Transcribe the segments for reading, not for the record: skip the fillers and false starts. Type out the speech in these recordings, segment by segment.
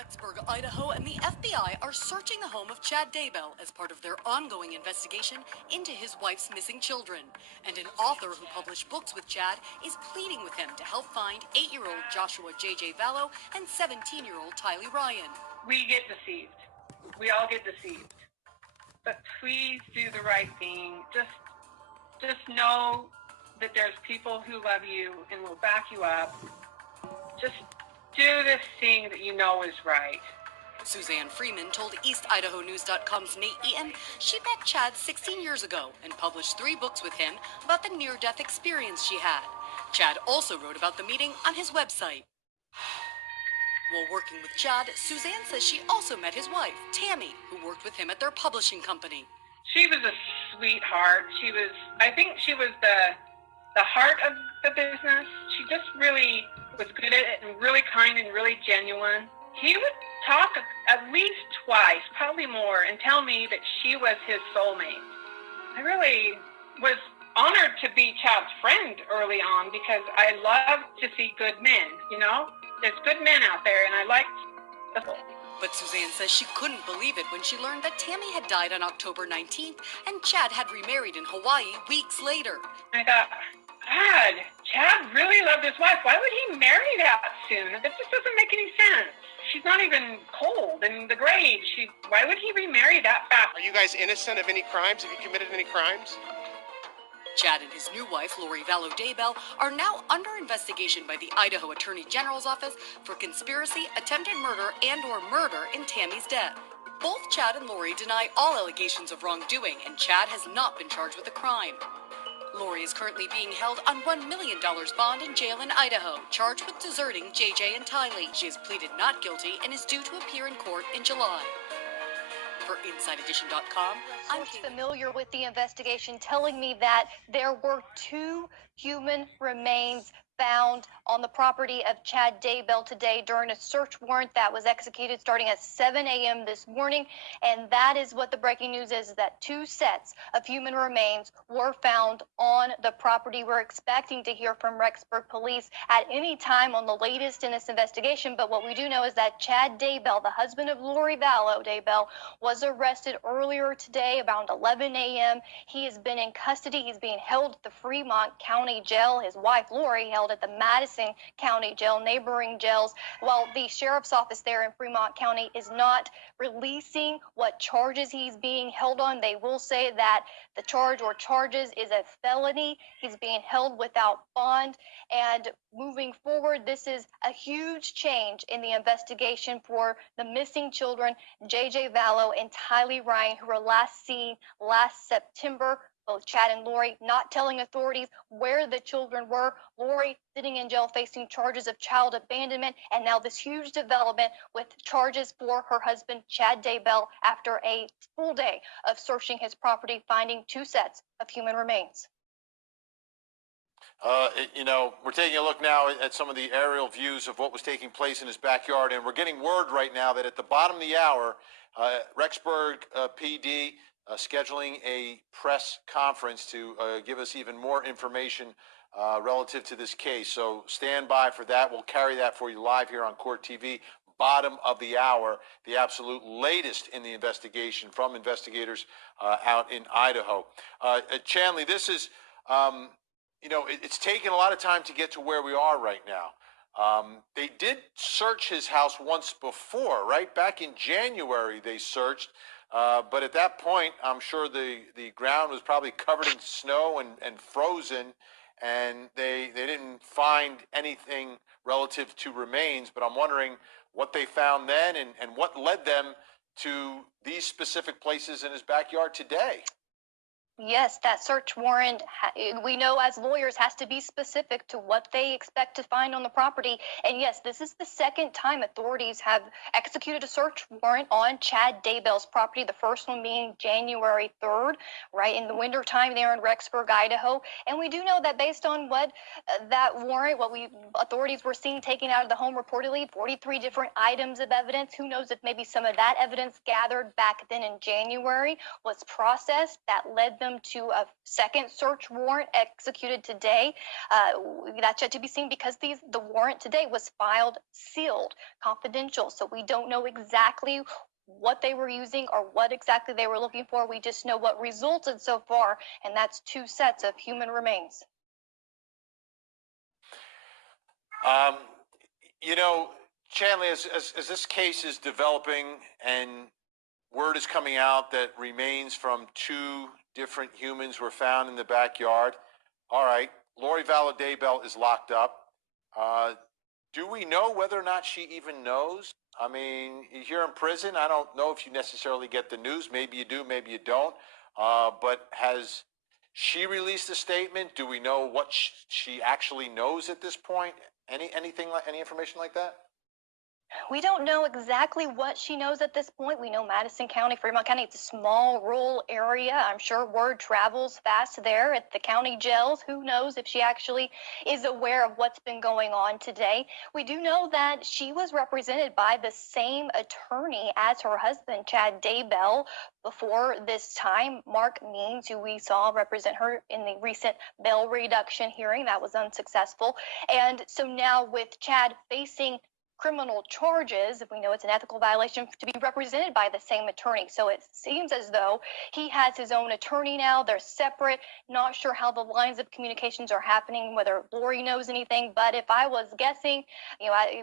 Rexburg, Idaho, and the FBI are searching the home of Chad Daybell as part of their ongoing investigation into his wife's missing children. And an author who published books with Chad is pleading with him to help find 8-year-old Joshua J.J. Vallow and 17-year-old Tylee Ryan. We get deceived. We all get deceived. But please do the right thing. Just know that there's people who love you and will back you up. Just do this thing that you know is right. Suzanne Freeman told EastIdahoNews.com's Nate Eaton she met Chad 16 years ago and published 3 books with him about the near-death experience she had. Chad also wrote about the meeting on his website. While working with Chad, Suzanne says she also met his wife, Tammy, who worked with him at their publishing company. She was a sweetheart. I think she was the heart of the business. She just really was good at it and really kind and really genuine. He would talk at least twice, probably more, and tell me that she was his soulmate. I really was honored to be Chad's friend early on because I love to see good men, you know? There's good men out there, and I liked the whole. But Suzanne says she couldn't believe it when she learned that Tammy had died on October 19th and Chad had remarried in Hawaii weeks later. I thought, God, Chad really loved his wife. Why would he marry that soon? That just doesn't make any sense. She's not even cold in the grave. Why would he remarry that fast? Are you guys innocent of any crimes? Have you committed any crimes? Chad and his new wife, Lori Vallow Daybell, are now under investigation by the Idaho Attorney General's office for conspiracy, attempted murder, and/or murder in Tammy's death. Both Chad and Lori deny all allegations of wrongdoing, and Chad has not been charged with a crime. Lori is currently being held on $1 million bond in jail in Idaho, charged with deserting JJ and Tylee. She has pleaded not guilty and is due to appear in court in July. For InsideEdition.com, I'm familiar with the investigation, telling me that there were 2 human remains found on the property of Chad Daybell today during a search warrant that was executed starting at 7 a.m. this morning. And that is what the breaking news is, that 2 sets of human remains were found on the property. We're expecting to hear from Rexburg police at any time on the latest in this investigation. But what we do know is that Chad Daybell, the husband of Lori Vallow Daybell, was arrested earlier today around 11 a.m. He has been in custody. He's being held at the Fremont County Jail. His wife, Lori, held at the Madison County Jail, neighboring jails, while the sheriff's office there in Fremont County is not releasing what charges he's being held on. They will say that the charge or charges is a felony. He's being held without bond. And moving forward, this is a huge change in the investigation for the missing children, J.J. Vallow and Tylee Ryan, who were last seen last September. Both Chad and Lori not telling authorities where the children were. Lori sitting in jail facing charges of child abandonment, and now this huge development with charges for her husband, Chad Daybell, after a full day of searching his property, finding 2 sets of human remains. We're taking a look now at some of the aerial views of what was taking place in his backyard, and we're getting word right now that at the bottom of the hour, Rexburg PD scheduling a press conference to give us even more information relative to this case. So stand by for that. We'll carry that for you live here on Court TV. Bottom of the hour, the absolute latest in the investigation from investigators out in Idaho. Chanley, this is, it's taken a lot of time to get to where we are right now. They did search his house once before, right? Back in January, they searched. But at that point, I'm sure the ground was probably covered in snow and frozen, and they didn't find anything relative to remains. But I'm wondering what they found then and what led them to these specific places in his backyard today. Yes, that search warrant, we know as lawyers, has to be specific to what they expect to find on the property. And yes, this is the second time authorities have executed a search warrant on Chad Daybell's property, the first one being January 3rd, right in the wintertime there in Rexburg, Idaho. And we do know that based on what that warrant, authorities were seen taking out of the home reportedly, 43 different items of evidence. Who knows if maybe some of that evidence gathered back then in January was processed that led them him to a second search warrant executed today. That's yet to be seen because the warrant today was filed sealed, confidential. So we don't know exactly what they were using or what exactly they were looking for. We just know what resulted so far, and that's 2 sets of human remains. You know, Chanley, as this case is developing and word is coming out that remains from 2 different humans were found in the backyard. All right, Lori Vallow Daybell is locked up. Do we know whether or not she even knows? I mean, here in prison, I don't know if you necessarily get the news. Maybe you do, maybe you don't. But has she released a statement? Do we know what she actually knows at this point? Any information like that? We don't know exactly what she knows at this point. We know Madison County, Fremont County, it's a small rural area. I'm sure word travels fast there at the county jails. Who knows if she actually is aware of what's been going on today. We do know that she was represented by the same attorney as her husband, Chad Daybell, before this time. Mark Means, who we saw represent her in the recent bail reduction hearing, that was unsuccessful. And so now with Chad facing criminal charges, if we know it's an ethical violation, to be represented by the same attorney. So it seems as though he has his own attorney now. They're separate. Not sure how the lines of communications are happening, whether Lori knows anything. But if I was guessing,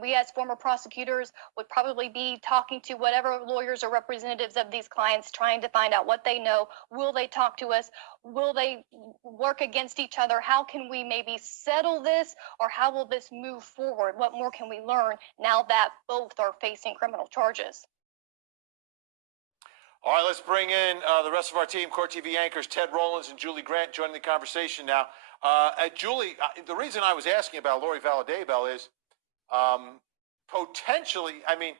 we as former prosecutors would probably be talking to whatever lawyers or representatives of these clients, trying to find out what they know. Will they talk to us? Will they work against each other? How can we maybe settle this, or how will this move forward? What more can we learn now that both are facing criminal charges? All right, let's bring in the rest of our team, Court TV anchors Ted Rollins and Julie Grant joining the conversation now. Julie, the reason I was asking about Lori Vallow Daybell is potentially, I mean,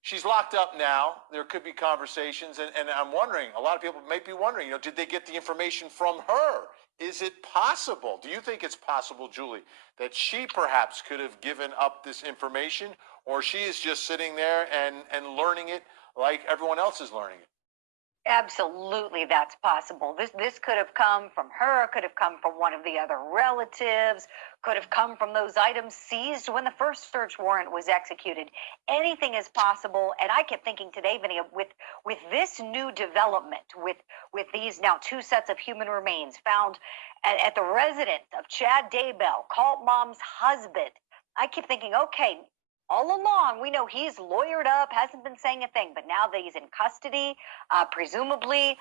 she's locked up now. There could be conversations, and I'm wondering, a lot of people may be wondering, did they get the information from her? Is it possible? Do you think it's possible, Julie, that she perhaps could have given up this information, or she is just sitting there and learning it like everyone else is learning it? Absolutely, that's possible. This could have come from her, could have come from one of the other relatives, could have come from those items seized when the first search warrant was executed. Anything is possible, and I kept thinking today, Vinny, with this new development, with these now 2 sets of human remains found at the residence of Chad Daybell, Cult Mom's husband, I keep thinking, okay, all along, we know he's lawyered up, hasn't been saying a thing, but now that he's in custody, presumably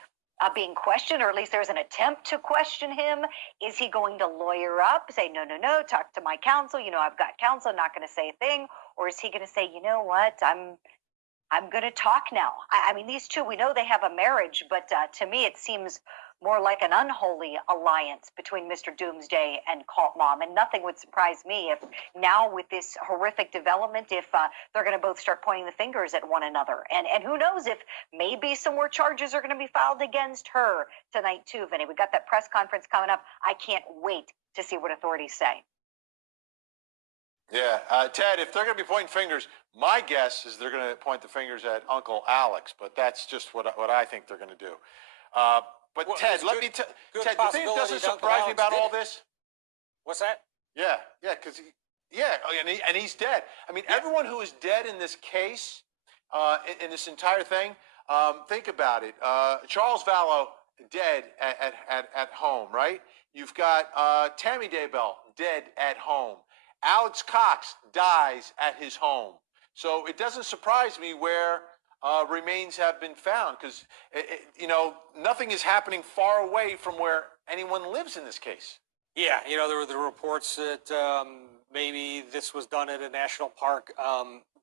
being questioned, or at least there's an attempt to question him. Is he going to lawyer up, say, no, talk to my counsel, I've got counsel, I'm not going to say a thing? Or is he going to say, you know what, I'm going to talk now? I mean, these two, we know they have a marriage, but to me, it seems more like an unholy alliance between Mr. Doomsday and Cult Mom. And nothing would surprise me if now, with this horrific development, if they're going to both start pointing the fingers at one another. And who knows if maybe some more charges are going to be filed against her tonight too, Vinny. We got that press conference coming up. I can't wait to see what authorities say. Yeah, Ted, if they're going to be pointing fingers, my guess is they're going to point the fingers at Uncle Alex, but that's just what I think they're going to do. But well, Ted, let me tell Ted, the thing that doesn't surprise me about all this. What's that? Yeah, because and he's dead. I mean, everyone who is dead in this case, in this entire thing, think about it. Charles Vallow dead at home, right? You've got Tammy Daybell dead at home. Alex Cox dies at his home. So it doesn't surprise me where remains have been found, because nothing is happening far away from where anyone lives in this case. Yeah, there were the reports that maybe this was done at a national park,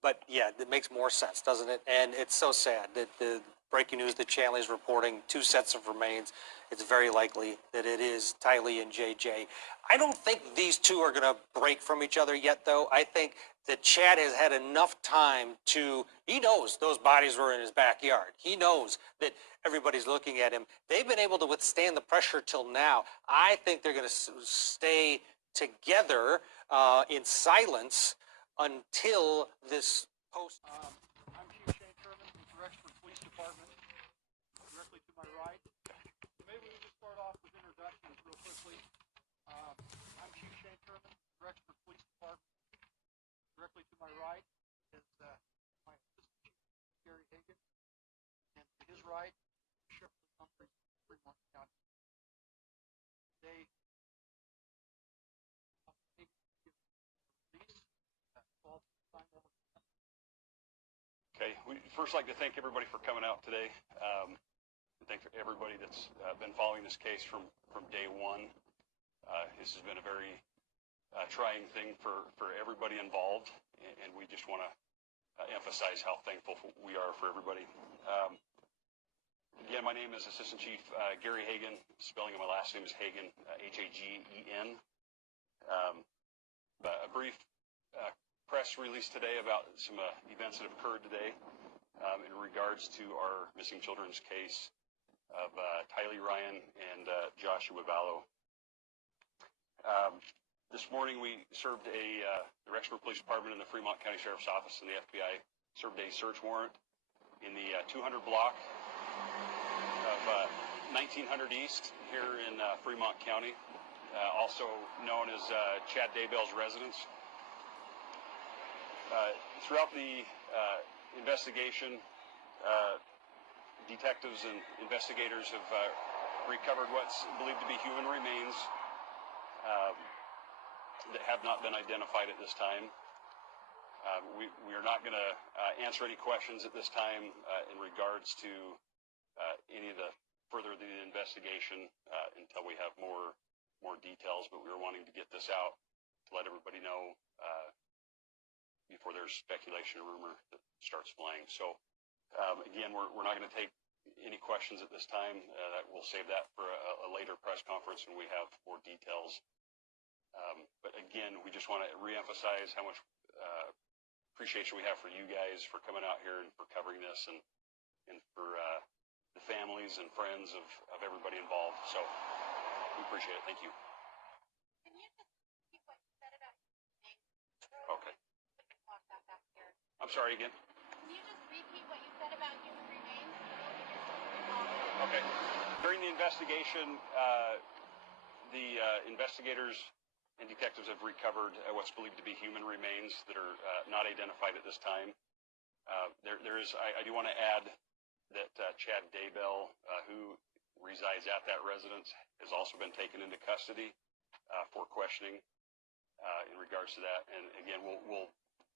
but yeah, it makes more sense, doesn't it? And it's so sad that the breaking news that Chanley is reporting 2 sets of remains. It's very likely that it is Tylee and JJ. I don't think these two are going to break from each other yet, though. I think that Chad has had enough time he knows those bodies were in his backyard. He knows that everybody's looking at him. They've been able to withstand the pressure till now. I think they're going to stay together in silence until this post. I'm Chief Shane Sherman from Rexford Police Department, directly to my right. Maybe we just start Immediately to my right is my assistant chief, Gary Hagan, and to his right, Sheriff Humphrey, Fremont County. Today, Okay, we'd first like to thank everybody for coming out today. Thank everybody that's been following this case from day one. This has been a very trying thing for everybody involved, and we just want to emphasize how thankful we are for everybody. Again, my name is Assistant Chief Gary Hagan. Spelling of my last name is Hagan, Hagen. A brief press release today about some events that have occurred today in regards to our missing children's case of Tylee Ryan and Joshua Vallow. This morning we served the Rexburg Police Department and the Fremont County Sheriff's Office and the FBI served a search warrant in the 200 block of 1900 East here in Fremont County, also known as Chad Daybell's residence. Throughout the investigation, detectives and investigators have recovered what's believed to be human remains that have not been identified at this time. We are not going to answer any questions at this time in regards to any of the further the investigation until we have more details, but we were wanting to get this out to let everybody know before there's speculation or rumor that starts flying. So again, we're not going to take any questions at this time. We'll save that for a later press conference when we have more details. But again, we just want to reemphasize how much appreciation we have for you guys for coming out here and for covering this, and for the families and friends of everybody involved. So we appreciate it. Thank you. Can you just repeat what you said about human remains? Okay. I'm sorry again. Can you just repeat what you said about human remains? Okay. During the investigation, the investigators and detectives have recovered what's believed to be human remains that are not identified at this time. There is, I do want to add that Chad Daybell, who resides at that residence, has also been taken into custody for questioning in regards to that. And again, we'll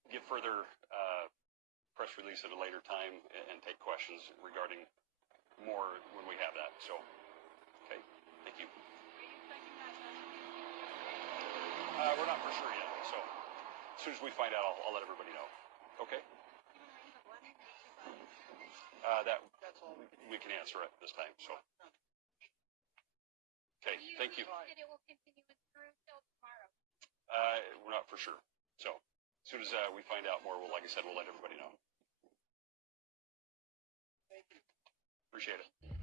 give further press release at a later time and take questions regarding more when we have that. So, okay, thank you. We're not for sure yet, so as soon as we find out, I'll let everybody know. Okay? That's all we can answer at this time, so. Okay, thank you. That it will continue through till tomorrow. We're not for sure. So as soon as we find out more, like I said, we'll let everybody know. Thank you. Appreciate it.